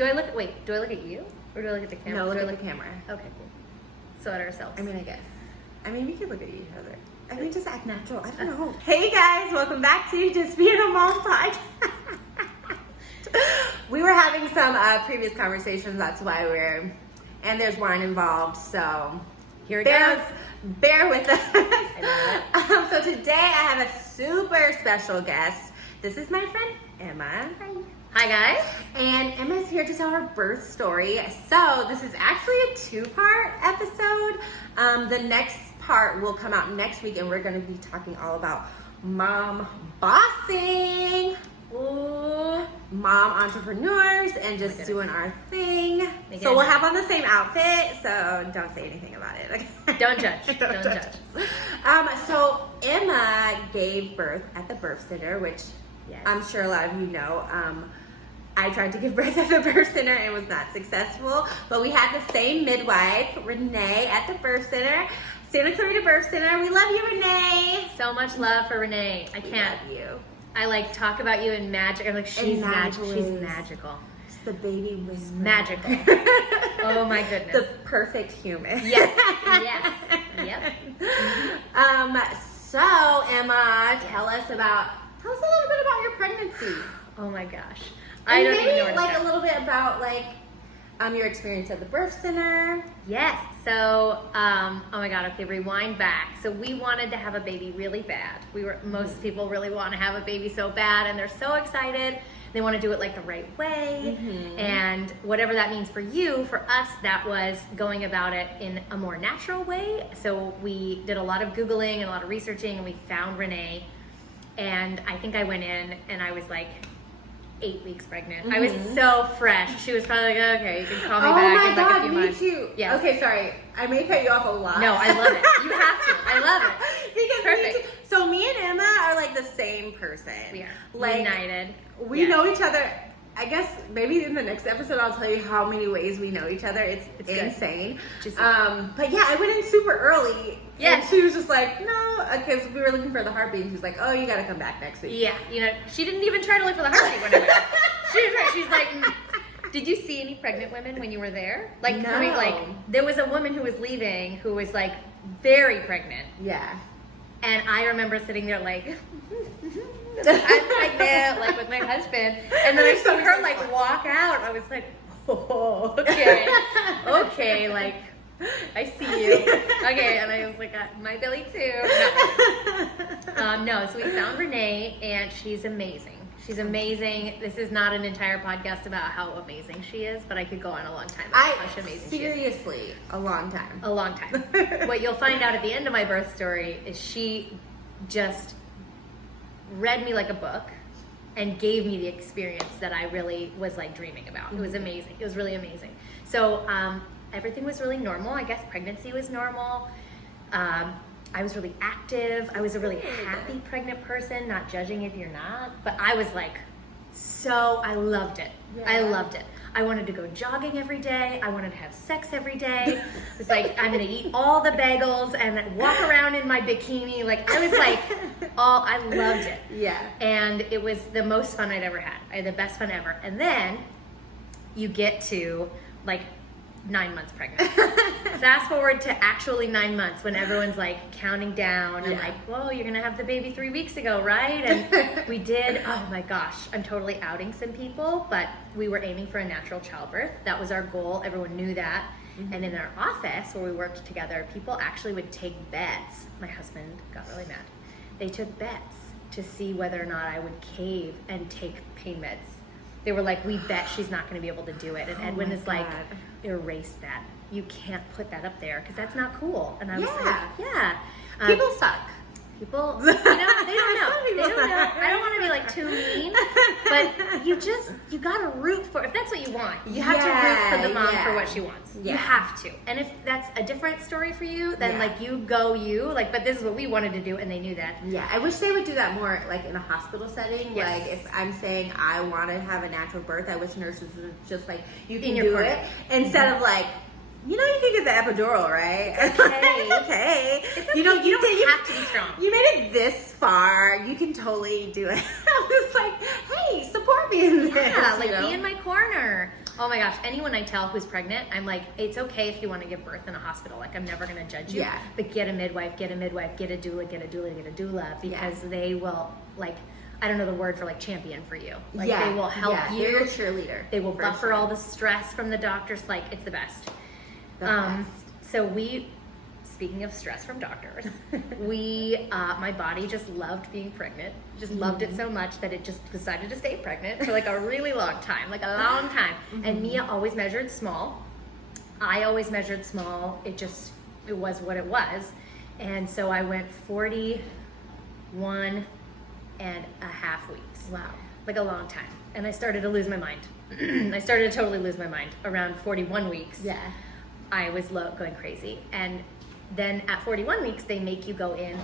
Do I look at you? Or do I look at the camera? No, look at the camera. Okay, cool. So at ourselves. I mean, I guess. I mean, we could look at each other. I mean, just act natural. I don't know. Hey guys, welcome back to Just Being a Mom Podcast. We were having some previous conversations. That's why and there's wine involved. So here it goes. Bear with us. I love it. So today I have a super special guest. This is my friend Emma. Hi guys. And Emma's here to tell her birth story. So this is actually a 2-part episode. The next part will come out next week, and we're going to be talking all about mom bossing. Ooh, mom entrepreneurs and just doing our thing. So we'll have on the same outfit, so don't say anything about it. Okay? Don't judge. Don't judge. So Emma gave birth at the birth center, which yes. I'm sure a lot of you know. I tried to give birth at the birth center and was not successful, but we had the same midwife, Renee, at the birth center. Santa Clarita Birth Center. We love you, Renee. So much love for Renee. I can't. We love you. I like talk about you in magic. I'm like, she's magical. She's magical. She's the baby whisperer. Magical. Oh my goodness. The perfect human. Yes. Yes. Yep. So Emma, tell us a little bit about your pregnancy. Oh my gosh. And maybe a little bit about your experience at the birth center. Yes. So, oh my God. Okay, rewind back. So we wanted to have a baby really bad. Most people really want to have a baby so bad, and they're so excited. They want to do it like the right way, and whatever that means for you. For us, that was going about it in a more natural way. So we did a lot of Googling and a lot of researching, and we found Renee. And I think I went in, and I was like 8 weeks pregnant. I was so fresh. She was probably like, okay, you can call me back in like a few months. Me too. Yes. Okay, sorry. I may cut you off a lot. No, I love it. You have to. I love it. Because Perfect. So me and Emma are like the same person. We are. Like, united. We know each other. I guess maybe in the next episode I'll tell you how many ways we know each other. It's insane. But yeah, I went in super early. Yes. And she was just like, no, because we were looking for the heartbeat. She was like, oh, you got to come back next week. Yeah, she didn't even try to look for the heartbeat when I went. She's like, did you see any pregnant women when you were there? Like, no. There was a woman who was leaving who was like very pregnant. Yeah. And I remember sitting there like, I'm pregnant, like with my husband. And then I saw her like walk out. I was like, oh, okay, like, I see you. Okay, and I was like, my belly too. No, so we found Renee, and she's amazing. She's amazing. This is not an entire podcast about how amazing she is, but I could go on a long time about how amazing she is. Seriously, a long time. A long time. What you'll find out at the end of my birth story is she just read me like a book and gave me the experience that I really was like dreaming about. It was amazing. It was really amazing. So everything was really normal. I guess pregnancy was normal. I was really active. I was a really happy pregnant person, not judging if you're not. But I was like, I loved it. Yeah. I loved it. I wanted to go jogging every day. I wanted to have sex every day. It's like, I'm going to eat all the bagels and walk around in my bikini. Like, I was like, I loved it. Yeah. And it was the most fun I'd ever had. I had the best fun ever. And then you get to like 9 months pregnant. Fast forward to actually 9 months when everyone's like counting down and like, whoa, you're gonna have the baby 3 weeks ago, right? And we did. Oh my gosh, I'm totally outing some people, but we were aiming for a natural childbirth. That was our goal. Everyone knew that. And in our office where we worked together, people actually would take bets. My husband got really mad. They took bets to see whether or not I would cave and take pain meds. They were like, we bet she's not going to be able to do it. And Edwin is like, erase that. You can't put that up there because that's not cool. And I was like, people suck. People, they don't know. They don't know. I don't want to be like too mean, but you gotta root for, if that's what you want, you have to root for the mom for what she wants. You have to. And if that's a different story for you, then like but this is what we wanted to do, and they knew that. Yeah, I wish they would do that more like in a hospital setting. Yes. Like if I'm saying I want to have a natural birth, I wish nurses would just like, you can do it instead of like, You know you can get the epidural, right? It's okay. It's okay. It's okay. You don't have to be strong. You made it this far. You can totally do it. I was like, hey, support me in this. Yeah, like you know? be in my corner. Oh my gosh, anyone I tell who's pregnant, I'm like, it's okay if you want to give birth in a hospital. Like, I'm never going to judge you. Yeah. But get a midwife, get a doula, because they will, like, I don't know the word for, like, champion for you. Like, they will help you. They're your cheerleader. They will for buffer sure. all the stress from the doctors. Like, it's the best. The best. So speaking of stress from doctors, my body just loved being pregnant. Just loved it so much that it just decided to stay pregnant for like a really long time, And Mia always measured small. I always measured small. It was what it was. And so I went 41 and a half weeks. Wow. Like a long time. And I started to lose my mind. I started to totally lose my mind around 41 weeks. Yeah. I was going crazy. And then at 41 weeks, they make you go in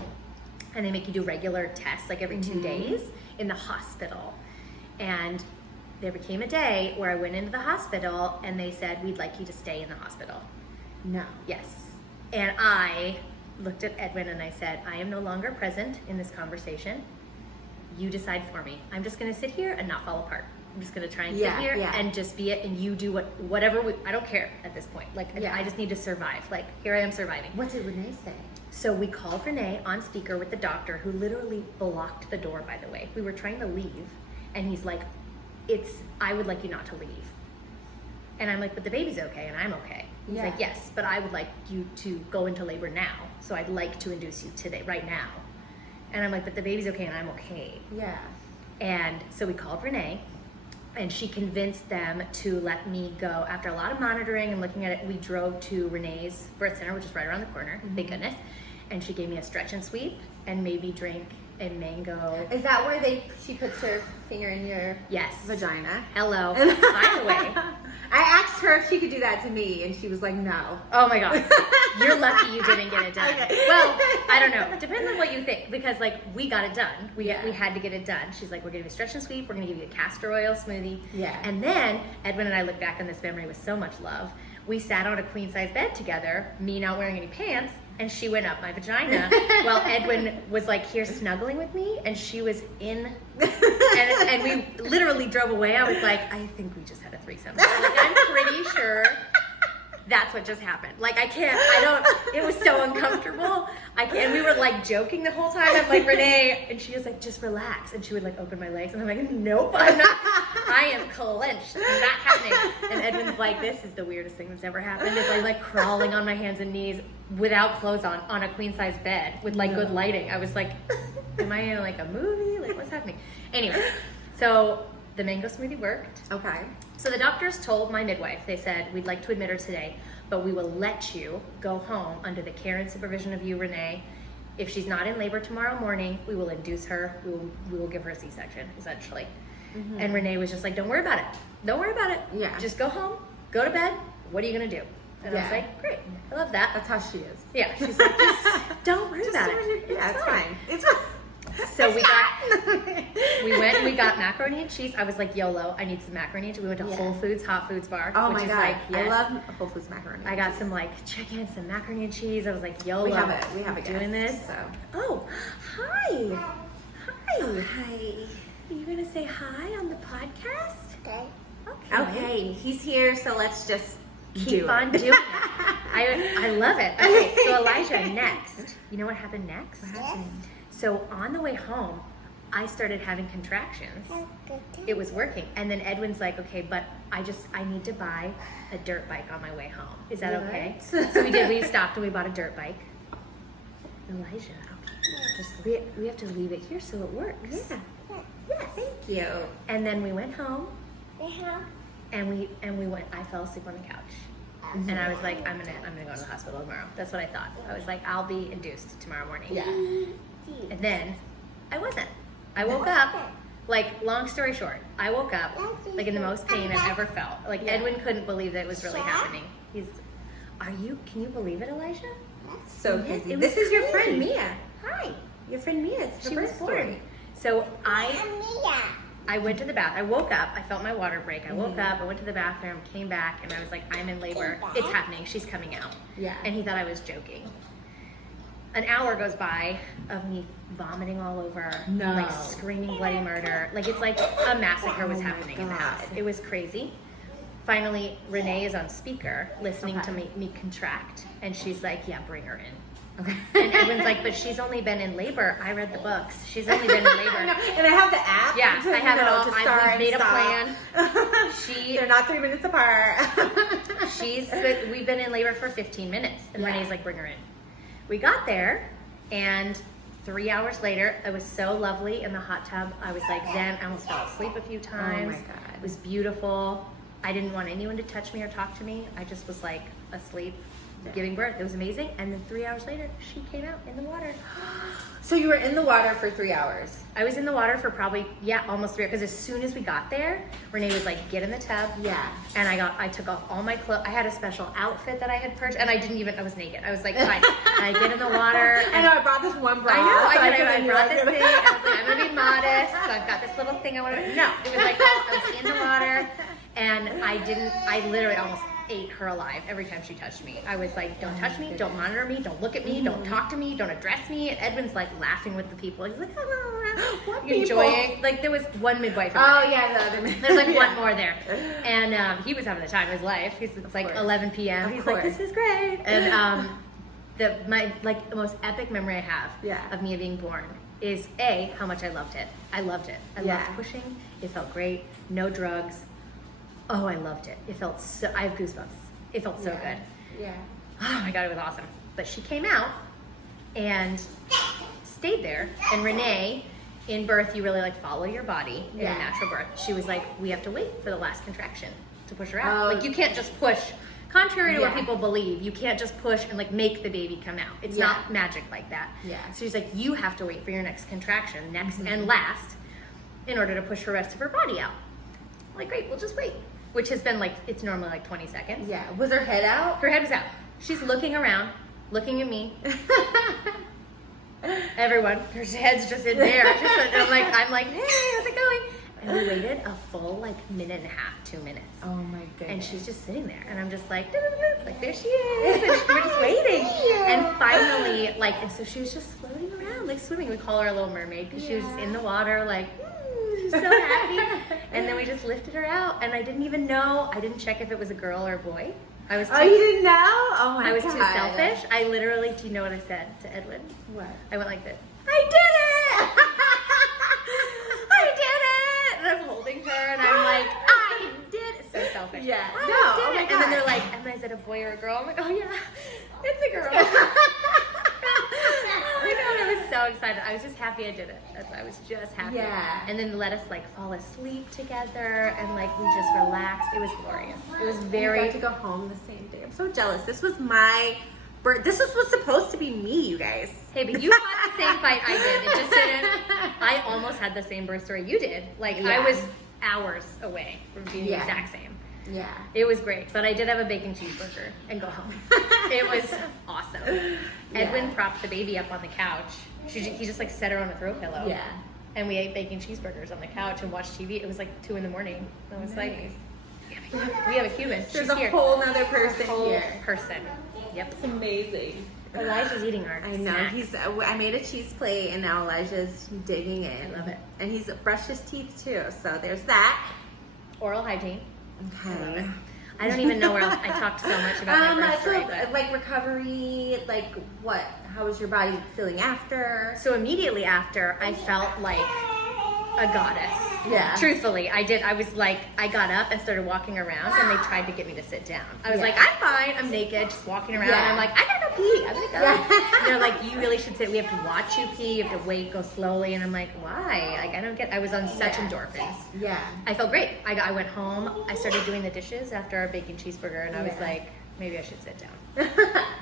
and they make you do regular tests like every 2 days in the hospital. And there became a day where I went into the hospital and they said, we'd like you to stay in the hospital. No. Yes. And I looked at Edwin and I said, I am no longer present in this conversation. You decide for me. I'm just going to sit here and not fall apart. I'm just going to try and sit here and just be it, and you do whatever I don't care at this point. Like, I just need to survive. Like, here I am surviving. What did Renee say? So we called Renee on speaker with the doctor, who literally blocked the door, by the way. We were trying to leave, and he's like, I would like you not to leave. And I'm like, but the baby's okay, and I'm okay. He's like, yes, but I would like you to go into labor now. So I'd like to induce you today, right now. And I'm like, but the baby's okay, and I'm okay. Yeah. And so we called Renee, and she convinced them to let me go. After a lot of monitoring and looking at it, we drove to Renee's birth center, which is right around the corner, thank goodness. And she gave me a stretch and sweep and made me drink a mango. Is that where she puts her finger in your vagina? Hello. By the way, I asked her if she could do that to me, and she was like, no. Oh my God. You're lucky you didn't get it done. Okay. Well, I don't know. Depends on what you think, because like we got it done. We had to get it done. She's like, we're going to do a stretch and sweep. We're going to give you a castor oil smoothie. Yeah. And then Edwin and I look back on this memory with so much love. We sat on a queen size bed together, me not wearing any pants, and she went up my vagina while Edwin was like here snuggling with me, and she was in, and we literally drove away. I was like, I think we just had a threesome. Like, I'm pretty sure that's what just happened. Like, it was so uncomfortable. And we were like joking the whole time. I'm like, Renee, and she was like, just relax. And she would like open my legs, and I'm like, nope, I'm not. I am clenched. Not happening. And Edwin's like, this is the weirdest thing that's ever happened. Is like crawling on my hands and knees without clothes on a queen size bed with like good lighting. I was like, am I in like a movie? Like, what's happening? Anyway, so the mango smoothie worked. Okay. So the doctors told my midwife, they said, we'd like to admit her today, but we will let you go home under the care and supervision of you, Renee. If she's not in labor tomorrow morning, we will induce her. We will give her a C-section, essentially. Mm-hmm. And Renee was just like, don't worry about it. Don't worry about it. Yeah. Just go home, go to bed. What are you going to do? And I was like, great. I love that. That's how she is. Yeah. She's like, just don't worry about it. It's fine. It's fine. So we got macaroni and cheese. I was like, YOLO, I need some macaroni and cheese. We went to Whole Foods, Hot Foods Bar. Oh which my is God. like, yes. I love Whole Foods macaroni. I got some like chicken, some macaroni and cheese. I was like, YOLO. We have a doing guest, this. So. Oh, hi. Hi. Hi. Are you going to say hi on the podcast? Okay. Okay. He's here, so let's just Keep on doing it. I love it. Okay, so Elijah, next. You know what happened next? What happened? So on the way home, I started having contractions. It was working. And then Edwin's like, okay, but I need to buy a dirt bike on my way home. Is that okay? So we did. We stopped and we bought a dirt bike. Elijah, okay. We have to leave it here so it works. Yeah. Yes. Thank you. And then we went home and we went, I fell asleep on the couch. And I was like, I'm gonna go to the hospital tomorrow. That's what I thought. I was like, I'll be induced tomorrow morning. Yeah. And then I wasn't. I woke up, like, long story short, I woke up like in the most pain I've ever felt. Like, Edwin couldn't believe that it was really happening. Can you believe it, Elijah? So Yes, crazy. it This was is your crazy. friend Mia. Hi. Your friend Mia. It's her She was birth born. story. So I went to the bath. I woke up. I felt my water break. I woke up. I went to the bathroom, came back, and I was like, I'm in labor. It's happening. She's coming out. Yeah. And he thought I was joking. An hour goes by of me vomiting all over, No. like screaming bloody murder. Like it's like a massacre was Oh my happening in the God. house. It was crazy. Finally, Renee is on speaker listening to Okay. me contract, and she's like, yeah, bring her in. Okay. And Edwin's like, but she's only been in labor. I read the books. She's only been in labor. I know. And I have the app. Yeah, to, I have it all. To start We've and made a stop. plan. They're not 3 minutes apart. We've been in labor for 15 minutes, and Yeah. Renee's like, bring her in. We got there, and 3 hours later, it was so lovely in the hot tub. I was like zen. I almost fell asleep a few times. Oh my God. It was beautiful. I didn't want anyone to touch me or talk to me. I just was like asleep, giving birth. It was amazing. And then 3 hours later, she came out in the water. So you were in the water for 3 hours. I was in the water for probably, almost 3 hours. Because as soon as we got there, Renee was like, get in the tub. Yeah. And I took off all my clothes. I had a special outfit that I had purchased. And I was naked. I was like, fine. And I get in the water. I know, I brought this one bra. I know. so I brought this couldn't- thing. I was like, I'm going to be modest. So I've got this little thing I want to, no. It was like, I was in the water. And I literally almost ate her alive every time she touched me. I was like, don't touch me, don't monitor me, don't look at me, don't talk to me, don't address me. And Edwin's like laughing with the people. He's like, What enjoying. Like there was one midwife. Oh yeah, the other There's like yeah. one more there. And he was having the time of his life. It's like course. 11 p.m. Of He's like, course. this is great. And the most epic memory I have Yeah. of me being born is how much I loved it. I loved it. I Yeah. loved pushing. It felt great. No drugs. Oh, I loved it. It felt so, I have goosebumps. It felt so good. Yeah. Oh my God, it was awesome. But she came out and stayed there. And Renee, in birth, you really like follow your body in Yeah. a natural birth. She was like, we have to wait for the last contraction to push her out. Oh. Like you can't just push. Contrary to what Yeah. people believe, you can't just push and like make the baby come out. It's Yeah. not magic like that. Yeah. So she's like, you have to wait for your next contraction, and last, in order to push the rest of her body out. I'm like, great, we'll just wait. Which has been like, it's normally like 20 seconds. Yeah. Was her head out? Her head was out. She's looking around, looking at me. Everyone, her head's just in there. I'm like, hey, how's it going? And we waited a full like minute and a half, 2 minutes. Oh my goodness. And she's just sitting there, and I'm just like there she is, and we're just waiting. And finally, and so she was just floating around, like swimming. We call her a little mermaid because she was just in the water, like she's so happy. And then we just lifted her out, and I didn't even know. I didn't check if it was a girl or a boy. I was. Oh, you didn't know? Oh my God. I was too selfish. I literally, do you know what I said to Edwin? What? I went like this. I did it! I did it! And I'm holding her, and I'm like, I did it. So selfish. Yeah. I No, did oh my it. And then they're God. like, and I said a boy or a girl. I'm like, oh yeah, it's a girl. Oh my God, I was so excited. I was just happy I did it. I was just happy. Yeah. And then let us fall asleep together, and we just relaxed. It was glorious. It was We very. got to go home the same day. I'm so jealous. This was my birth. This was supposed to be me, you guys. Hey, but you had the same fight I did. It just didn't. I almost had the same birth story you did. I Yeah. was hours away from being Yeah. the exact same. Yeah. It was great, but I did have a bacon cheeseburger and go home. It was awesome. Yeah. Edwin propped the baby up on the couch. He just set her on a throw pillow. Yeah. And we ate bacon cheeseburgers on the couch and watched TV. It was 2 a.m. I was like, we have a human. There's She's a here. whole nother person Whole here. person. Yep. It's amazing. Elijah's eating our I know. snack. I made a cheese plate, and now Elijah's digging in. I love it. And he's brushed his teeth too. So there's that. Oral hygiene. Okay. I don't even know where else. I talked so much about my birth story. But. Recovery, what? How was your body feeling after? So immediately after, I felt like a goddess. Yeah. Truthfully, I did. I was I got up and started walking around, and they tried to get me to sit down. I was Yeah. like, I'm fine. I'm naked, just walking around. Yeah. And I'm like, I gotta go pee. I'm gonna go. Yeah. And they're like, you really should sit. We have to watch you pee. You have to wait, go slowly. And I'm like, why? I don't get. I was on such Yeah. endorphins. Yeah. I felt great. I went home. I started doing the dishes after our bacon cheeseburger, and I was Yeah. like, maybe I should sit down. I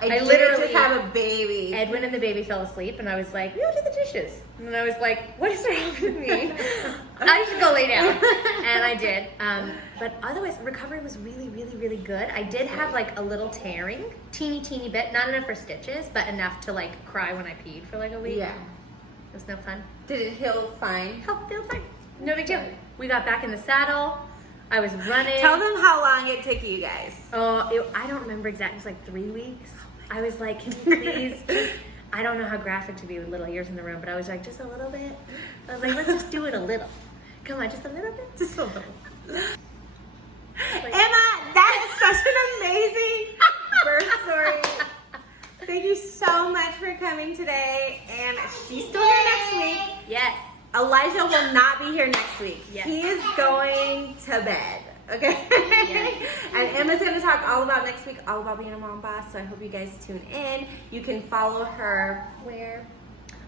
literally- literally just have a baby. Edwin and the baby fell asleep, and I was like, we'll do the dishes. And then I was like, what is wrong with me? I should go lay down. And I did. But otherwise, recovery was really, really, really good. I did have a little tearing, teeny bit, not enough for stitches, but enough to cry when I peed for a week. Yeah. It was no fun. Did it heal fine? Felt fine. No big deal. We got back in the saddle. I was running. Tell them how long it took you guys. Oh, I don't remember exactly. It was like 3 weeks. I was like, can you please? I don't know how graphic to be with little ears in the room, but I was like, just a little bit. I was like, let's just do it a little. Come on, just a little bit. Just a little. Like, Emma, that is such an amazing birth story. Thank you so much for coming today. And she's still here next week. yes. Elijah will not be here next week. Yes. He is going to bed. Okay? Yes. And Emma's going to talk all about next week, all about being a mom boss. So I hope you guys tune in. You can follow her where?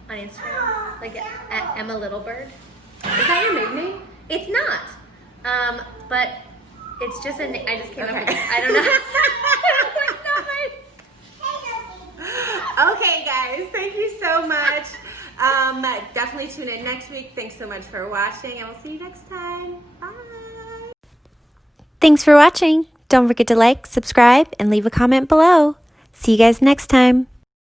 On Instagram, like at Emma Littlebird. Is that your maiden name? It's not. But it's just I just came up with Okay. it. I don't know. It's not my- Okay, guys. Thank you so much. Definitely tune in next week. Thanks so much for watching, and we'll see you next time. Bye. Thanks for watching. Don't forget to like, subscribe, and leave a comment below. See you guys next time.